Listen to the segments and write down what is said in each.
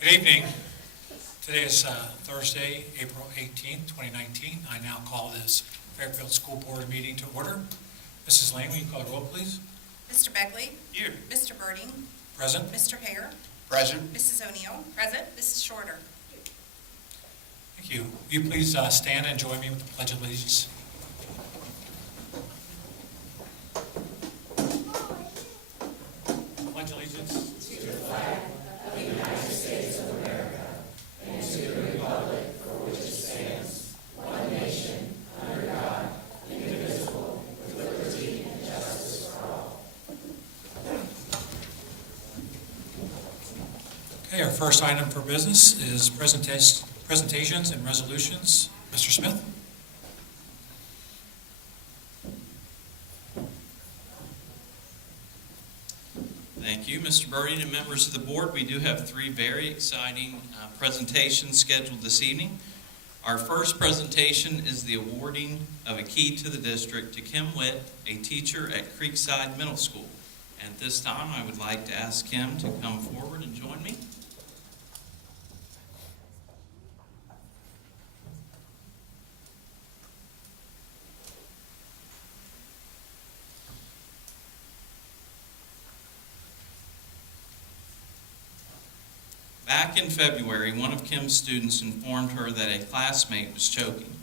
Good evening. Today is Thursday, April 18th, 2019. I now call this Fairfield School Board meeting to order. Mrs. Lane, will you call the roll, please? Mr. Begley? Here. Mr. Birding? Present. Mr. Hare? Present. Mrs. O'Neill? Present. Mrs. Shorter? Thank you. Will you please stand and join me with the Pledge of Allegiance? Pledge allegiance. Okay, our first item for business is presentations and resolutions. Mr. Smith? Thank you, Mr. Birding and members of the board. We do have three very exciting presentations scheduled this evening. Our first presentation is the awarding of a key to the district to Kim Witt, a teacher at Creekside Middle School. And at this time, I would like to ask Kim to come forward and join me. Back in February, one of Kim's students informed her that a classmate was choking.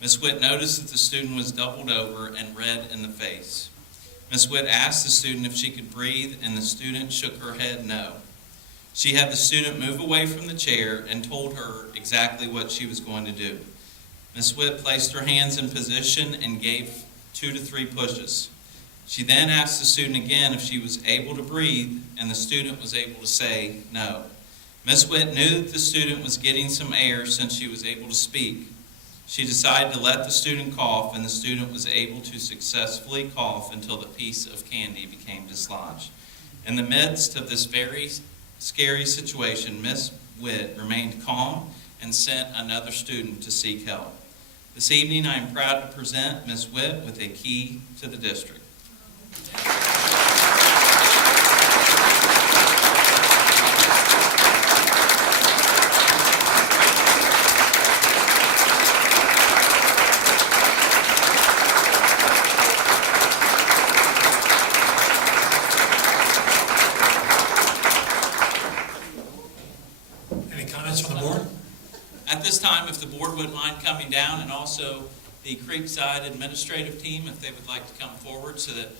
Ms. Witt noticed that the student was doubled over and red in the face. Ms. Witt asked the student if she could breathe, and the student shook her head no. She had the student move away from the chair and told her exactly what she was going to do. Ms. Witt placed her hands in position and gave 2 to 3 pushes. She then asked the student again if she was able to breathe, and the student was able to say no. Ms. Witt knew that the student was getting some air since she was able to speak. She decided to let the student cough, and the student was able to successfully cough until the piece of candy became dislodged. In the midst of this very scary situation, Ms. Witt remained calm and sent another student to seek help. This evening, I am proud to present Ms. Witt with a key to the district. Any comments from the board? At this time, if the board wouldn't mind coming down, and also the Creekside administrative team, if they would like to come forward so that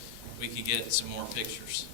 we could get some more pictures.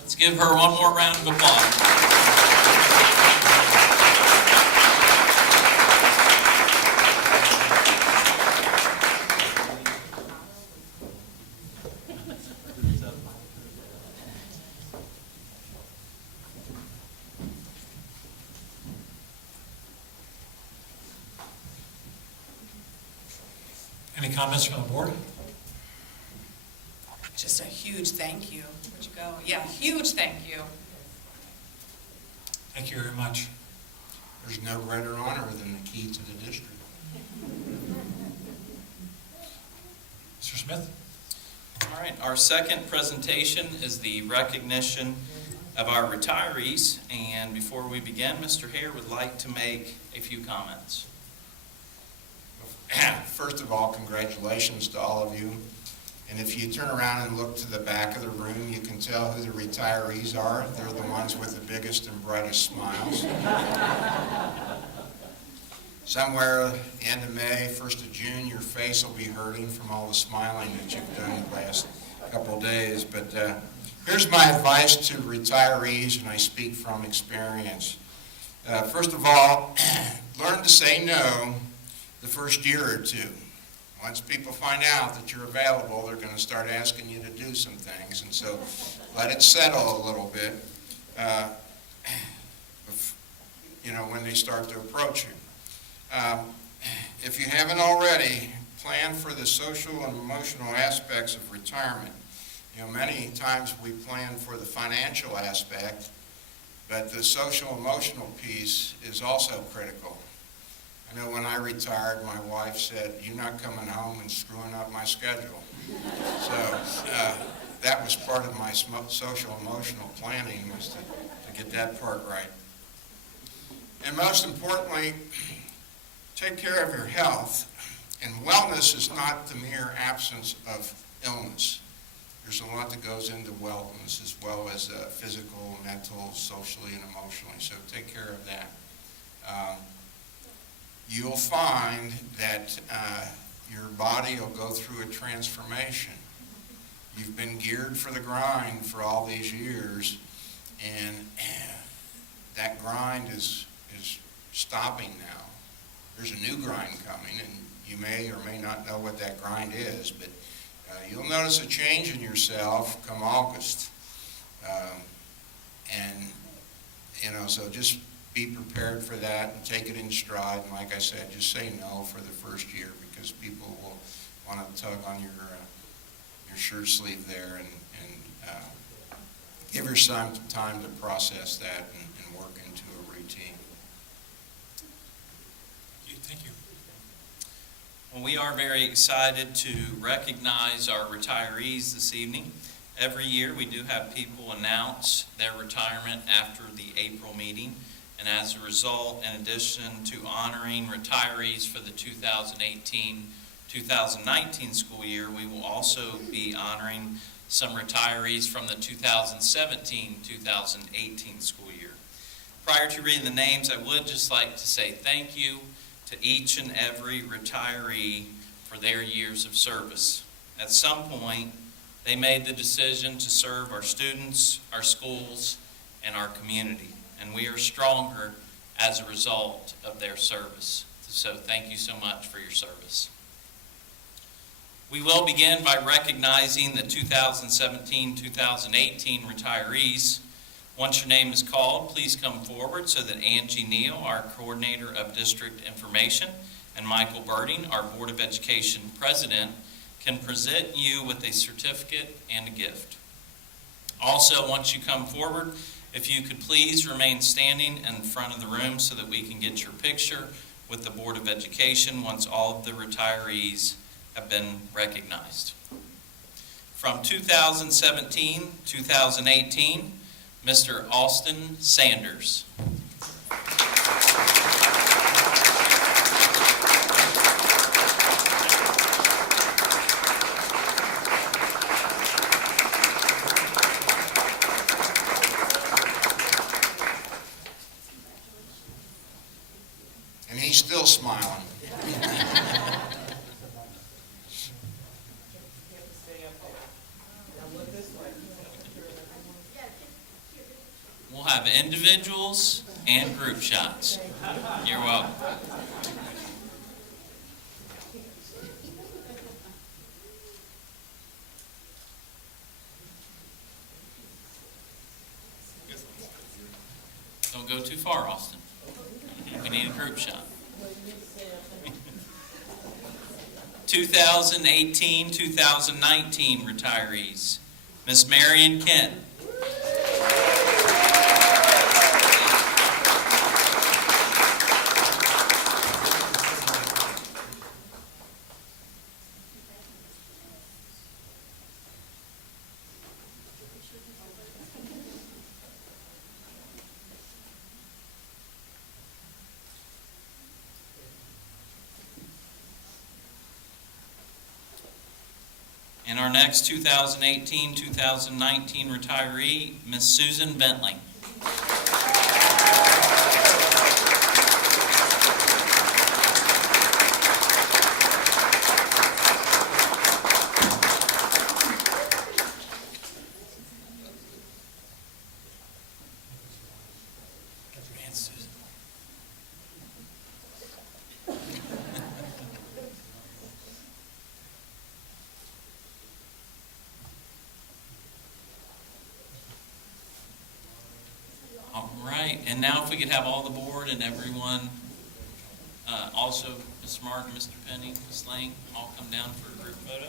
Let's give her one more round of applause. Any comments from the board? Just a huge thank you. Where'd you go? Yeah, huge thank you. Thank you very much. There's no greater honor than the key to the district. Mr. Smith? All right, our second presentation is the recognition of our retirees. And before we begin, Mr. Hare would like to make a few comments. First of all, congratulations to all of you. And if you turn around and look to the back of the room, you can tell who the retirees are. They're the ones with the biggest and brightest smiles. Somewhere end of May, 1st of June, your face will be hurting from all the smiling that you've done the last couple of days. But here's my advice to retirees, and I speak from experience. First of all, learn to say no the first year or two. Once people find out that you're available, they're going to start asking you to do some things. And so let it settle a little bit, when they start to approach you. If you haven't already, plan for the social and emotional aspects of retirement. Many times we plan for the financial aspect, but the social emotional piece is also critical. I know when I retired, my wife said, "You're not coming home and screwing up my schedule." So that was part of my social emotional planning, was to get that part right. And most importantly, take care of your health. And wellness is not the mere absence of illness. There's a lot that goes into wellness, as well as physical, mental, socially, and emotionally. So take care of that. You'll find that your body will go through a transformation. You've been geared for the grind for all these years, and that grind is stopping now. There's a new grind coming, and you may or may not know what that grind is, but you'll notice a change in yourself come August. So just be prepared for that and take it in stride. And like I said, just say no for the first year, because people will want to tug on your shirt sleeve there, and give yourself some time to process that and work into a routine. Thank you. Well, we are very excited to recognize our retirees this evening. Every year we do have people announce their retirement after the April meeting. And as a result, in addition to honoring retirees for the 2018-2019 school year, we will also be honoring some retirees from the 2017-2018 school year. Prior to reading the names, I would just like to say thank you to each and every retiree for their years of service. At some point, they made the decision to serve our students, our schools, and our community. And we are stronger as a result of their service. So thank you so much for your service. We will begin by recognizing the 2017-2018 retirees. Once your name is called, please come forward so that Angie Neal, our Coordinator of District Information, and Michael Birding, our Board of Education President, can present you with a certificate and a gift. Also, once you come forward, if you could please remain standing in front of the room so that we can get your picture with the Board of Education once all of the retirees have been recognized. From 2017-2018, Mr. Austin Sanders. And he's still smiling. We'll have individuals and group shots. You're welcome. Don't go too far, Austin. We need a group shot. 2018-2019 retirees. Miss Marion Kent. And our next 2018-2019 retiree, Miss Susan Bentley. Got your hands, Susan. All right, and now if we could have all the board and everyone, also Ms. Martin, Mr. Penny, Ms. Lang, all come down for a group photo.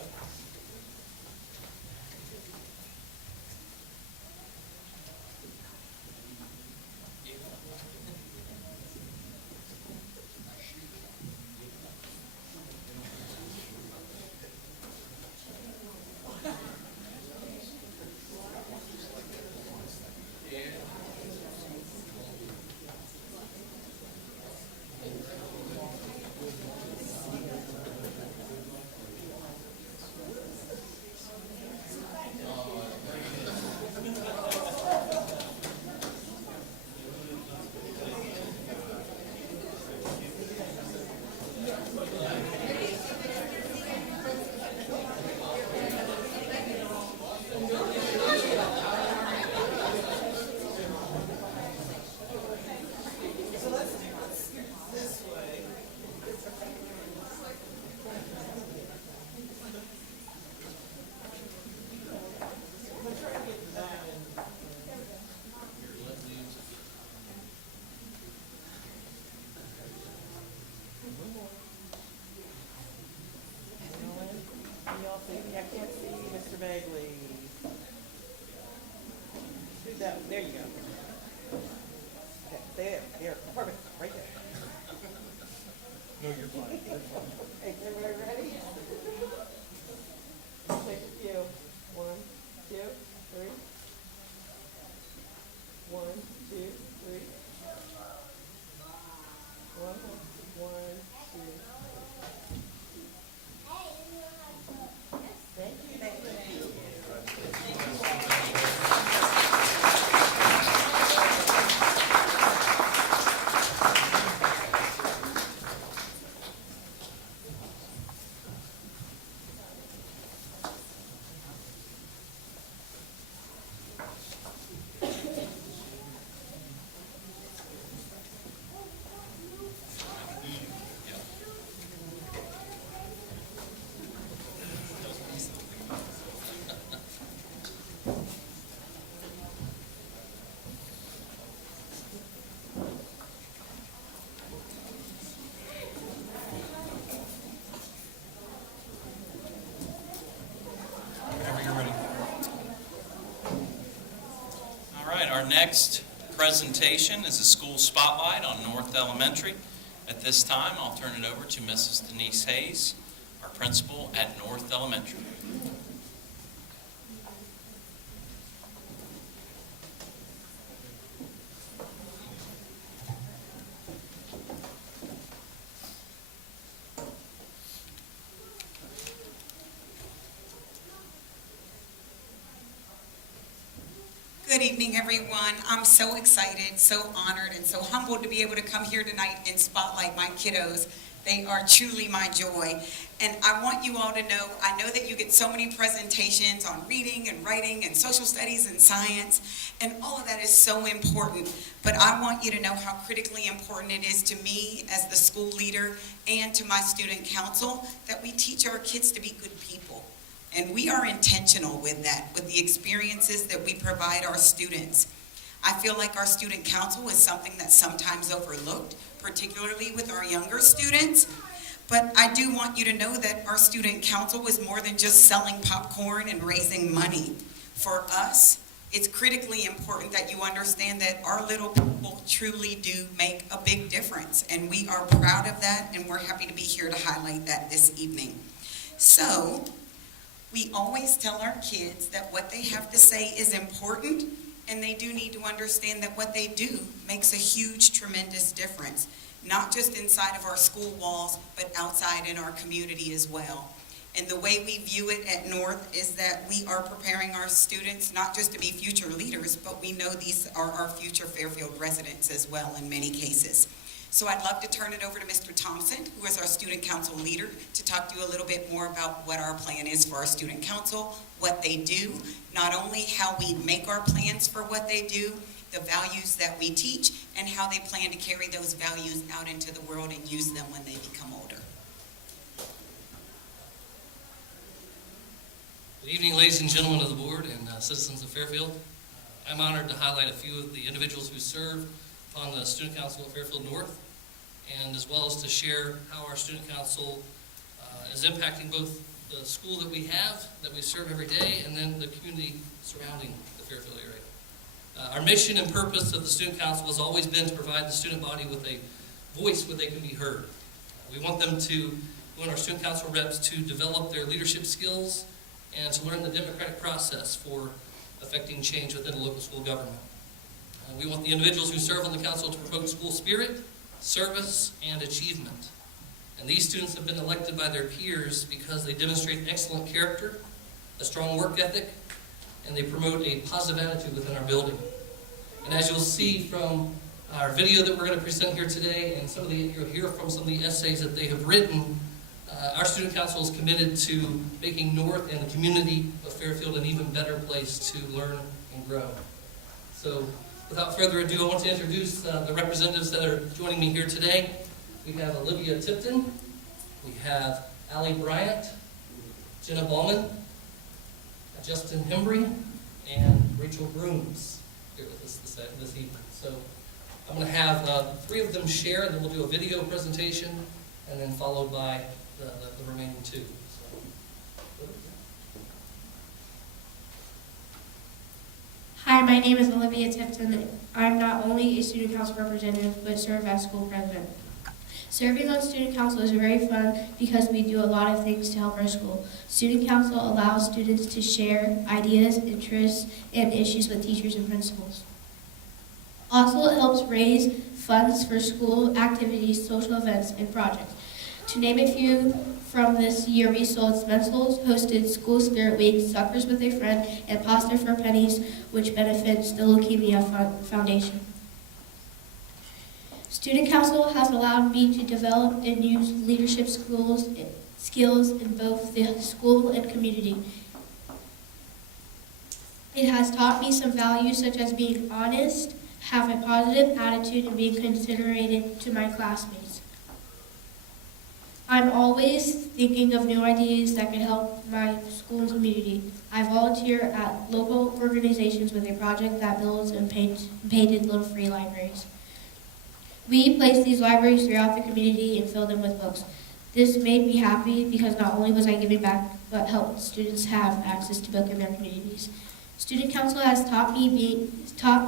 Y'all see, I can't see Mr. Bagley. There you go. Okay, there, perfect, right there. No, you're fine, you're fine. Okay, everybody ready? Take a few. 1, 2, 3. 1, 2, 3. 1, 2. Thank you. Thank you. Whenever you're ready. All right, our next presentation is a school spotlight on North Elementary. At this time, I'll turn it over to Mrs. Denise Hayes, our principal at North Elementary. Good evening, everyone. I'm so excited, so honored, and so humbled to be able to come here tonight and spotlight my kiddos. They are truly my joy. And I want you all to know, I know that you get so many presentations on reading and writing and social studies and science, and all of that is so important. But I want you to know how critically important it is to me as the school leader and to my student council that we teach our kids to be good people. And we are intentional with that, with the experiences that we provide our students. I feel like our student council is something that's sometimes overlooked, particularly with our younger students. But I do want you to know that our student council is more than just selling popcorn and raising money. For us, it's critically important that you understand that our little people truly do make a big difference. And we are proud of that, and we're happy to be here to highlight that this evening. So, we always tell our kids that what they have to say is important, and they do need to understand that what they do makes a huge, tremendous difference, not just inside of our school walls, but outside in our community as well. And the way we view it at North is that we are preparing our students not just to be future leaders, but we know these are our future Fairfield residents as well in many cases. So I'd love to turn it over to Mr. Thompson, who is our student council leader, to talk to you a little bit more about what our plan is for our student council, what they do, not only how we make our plans for what they do, the values that we teach, and how they plan to carry those values out into the world and use them when they become older. Good evening, ladies and gentlemen of the board and citizens of Fairfield. I'm honored to highlight a few of the individuals who serve on the Student Council of Fairfield North, and as well as to share how our Student Council is impacting both the school that we have, that we serve every day, and then the community surrounding the Fairfield area. Our mission and purpose of the Student Council has always been to provide the student body with a voice where they can be heard. We want our Student Council reps to develop their leadership skills and to learn the democratic process for affecting change within the local school government. We want the individuals who serve on the council to promote school spirit, service, and achievement. And these students have been elected by their peers because they demonstrate excellent character, a strong work ethic, and they promote a positive attitude within our building. And as you'll see from our video that we're going to present here today, and you'll hear from some of the essays that they have written, our student council is committed to making North and the community of Fairfield an even better place to learn and grow. So, without further ado, I want to introduce the representatives that are joining me here today. We have Olivia Tipton, we have Allie Bryant, Jenna Ballman, Justin Hembry, and Rachel Brooms here with us this evening. So I'm going to have three of them share, and then we'll do a video presentation, and then followed by the remaining two. Hi, my name is Olivia Tipton. I'm not only a student council representative, but serve as school president. Serving on student council is very fun because we do a lot of things to help our school. Student council allows students to share ideas, interests, and issues with teachers and principals. Also, it helps raise funds for school activities, social events, and projects. To name a few from this year, we sold stencils, hosted School Spirit Week, Suckers with a Friend, and Pasta for Pennies, which benefits the Leukemia Foundation. Student Council has allowed me to develop and use leadership skills in both the school and community. It has taught me some values such as being honest, have a positive attitude, and being considerate to my classmates. I'm always thinking of new ideas that can help my school and community. I volunteer at local organizations with a project that builds and painted little free libraries. We place these libraries throughout the community and fill them with books. This made me happy because not only was I giving back, but helped students have access to books in their communities. Student Council has taught me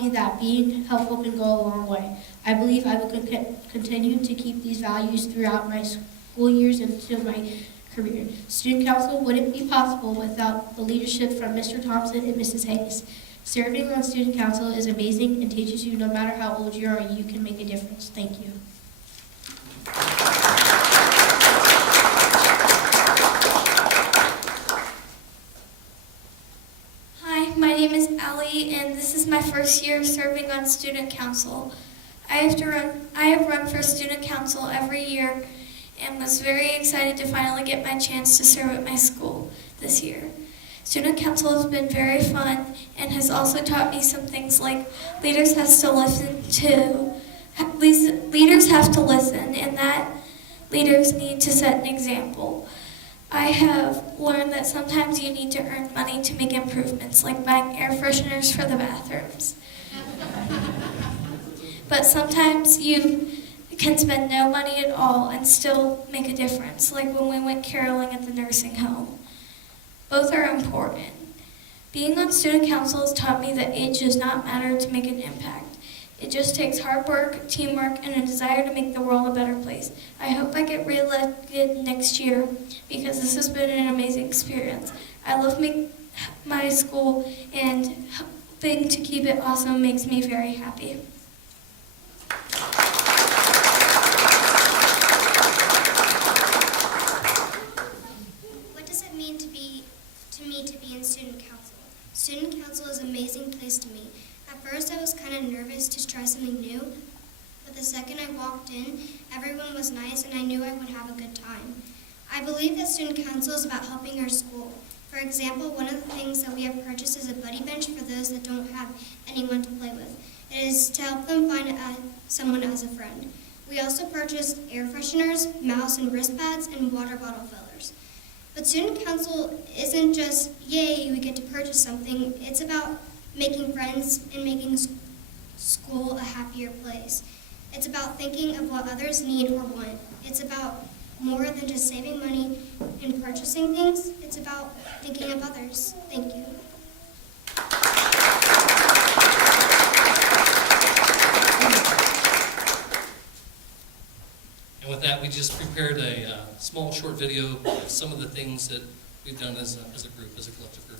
that being helpful can go a long way. I believe I will continue to keep these values throughout my school years into my career. Student Council wouldn't be possible without the leadership from Mr. Thompson and Mrs. Hayes. Serving on Student Council is amazing and teaches you no matter how old you are, you can make a difference. Thank you. Hi, my name is Allie, and this is my first year serving on Student Council. I have run for Student Council every year and was very excited to finally get my chance to serve at my school this year. Student Council has been very fun and has also taught me some things like leaders have to listen and that leaders need to set an example. I have learned that sometimes you need to earn money to make improvements, like buying air fresheners for the bathrooms. But sometimes you can spend no money at all and still make a difference, like when we went caroling at the nursing home. Both are important. Being on Student Council has taught me that age does not matter to make an impact. It just takes hard work, teamwork, and a desire to make the world a better place. I hope I get reelected next year because this has been an amazing experience. I love my school, and helping to keep it awesome makes me very happy. What does to me to be in student council. Student council is an amazing place to me. At first, I was kind of nervous to try something new, but the second I walked in, everyone was nice and I knew I would have a good time. I believe that student council is about helping our school. For example, one of the things that we have purchased is a buddy bench for those that don't have anyone to play with. It is to help them find someone as a friend. We also purchased air fresheners, mouse and wrist pads, and water bottle fillers. But student council isn't just, yay, we get to purchase something. It's about making friends and making school a happier place. It's about thinking of what others need or want. It's about more than just saving money and purchasing things. It's about thinking of others. Thank you. And with that, we just prepared a small short video of some of the things that we've done as a group, as a collective group.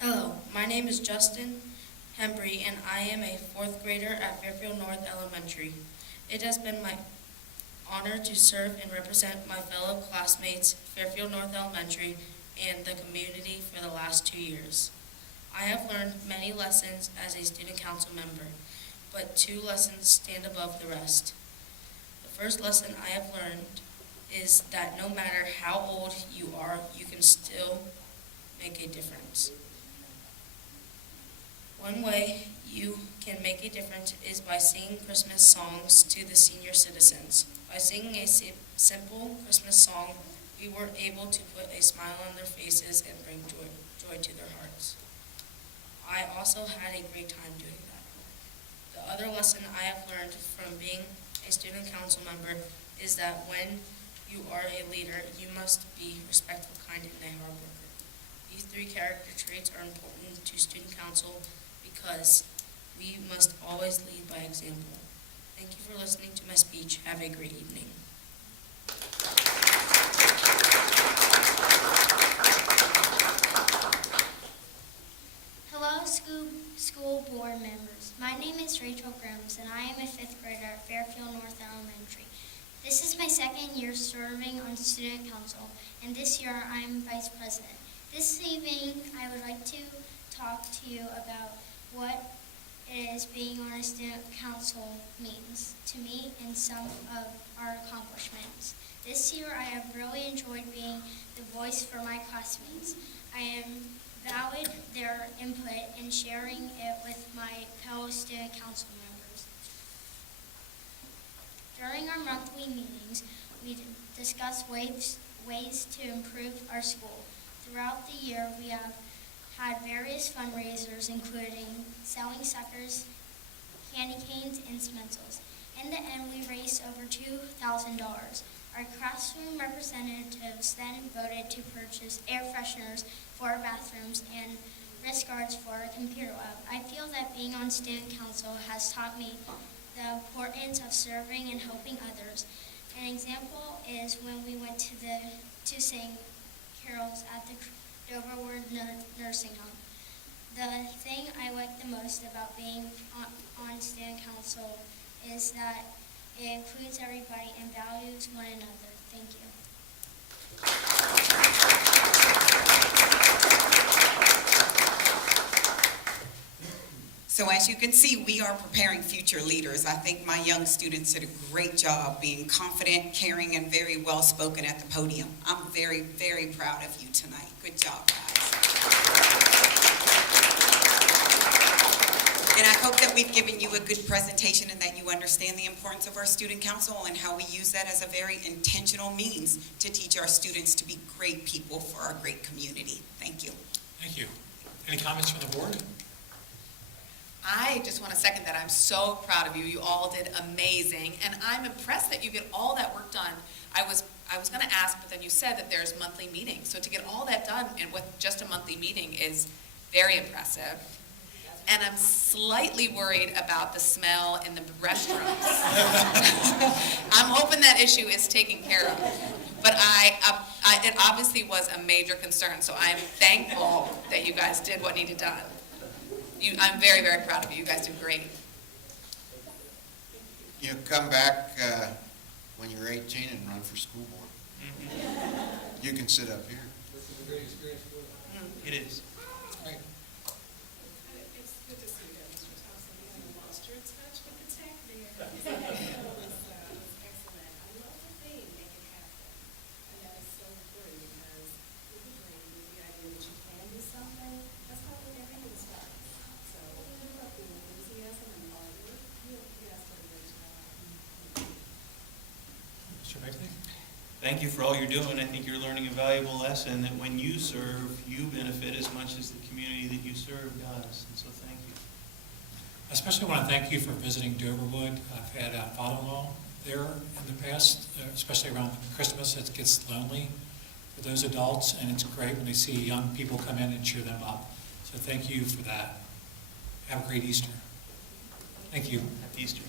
Hello, my name is Justin Hembry, and I am a fourth grader at Fairfield North Elementary. It has been my honor to serve and represent my fellow classmates, Fairfield North Elementary, and the community for the last 2 years. I have learned many lessons as a student council member, but 2 lessons stand above the rest. The first lesson I have learned is that no matter how old you are, you can still make a difference. One way you can make a difference is by singing Christmas songs to the senior citizens. By singing a simple Christmas song, we were able to put a smile on their faces and bring joy to their hearts. I also had a great time doing that. The other lesson I have learned from being a student council member is that when you are a leader. You must be respectful, kind, and a hard worker. These 3 character traits are important to student council because we must always lead by example. Thank you for listening to my speech. Have a great evening. Hello, school board members. My name is Rachel Grims, and I am a 5th grader at Fairfield North Elementary. This is my 2nd year serving on student council, and this year I am vice president. This evening, I would like to talk to you about what it is being on a student council means to me and some of our accomplishments. This year, I have really enjoyed being the voice for my classmates. I am valued their input and sharing it with my fellow student council members. During our monthly meetings, we discuss ways to improve our school. Throughout the year, we have had various fundraisers, including selling suckers, candy canes, and stencils. In the end, we raised over $2,000. Our classroom representatives then voted to purchase air fresheners for our bathrooms and wrist guards for our computer lab. I feel that being on student council has taught me the importance of serving and helping others. An example is when we went to sing carols at the Doverwood Nursing Home. The thing I like the most about being on student council is that it includes everybody and values one another. Thank you. So as you can see, we are preparing future leaders. I think my young students did a great job being confident, caring, and very well spoken at the podium. I'm very, very proud of you tonight. Good job, guys. And I hope that we've given you a good presentation and that you understand the importance of our student council and how we use that as a very intentional means to teach our students to be great people for our great community. Thank you. Thank you. Any comments from the board? I just want to second that. I'm so proud of you. You all did amazing, and I'm impressed that you get all that work done. I was going to ask, but then you said that there's monthly meetings. So to get all that done and with just a monthly meeting is very impressive. And I'm slightly worried about the smell in the restrooms. I'm hoping that issue is taken care of. But it obviously was a major concern, so I'm thankful that you guys did what needed done. I'm very, very proud of you. You guys did great. You come back when you're 18 and run for school board. You can sit up here. This is a great experience for you. It is. Great. It's good to see you, Mr. Thompson. You haven't lost your touch with the tech there. That was excellent. I love the thing, make it happen. And that is so important because with the dream, with the idea that you can do something, that's how everything starts. So keep up the enthusiasm and hard work. You guys did a great job. Mr. Begley? Thank you for all you're doing. I think you're learning a valuable lesson that when you serve, you benefit as much as the community that you serve does. And so thank you. I especially want to thank you for visiting Doverwood. I've had a father-in-law there in the past, especially around Christmas. It gets lonely for those adults, and it's great when they see young people come in and cheer them up. So thank you for that. Have a great Easter. Thank you. Happy Easter.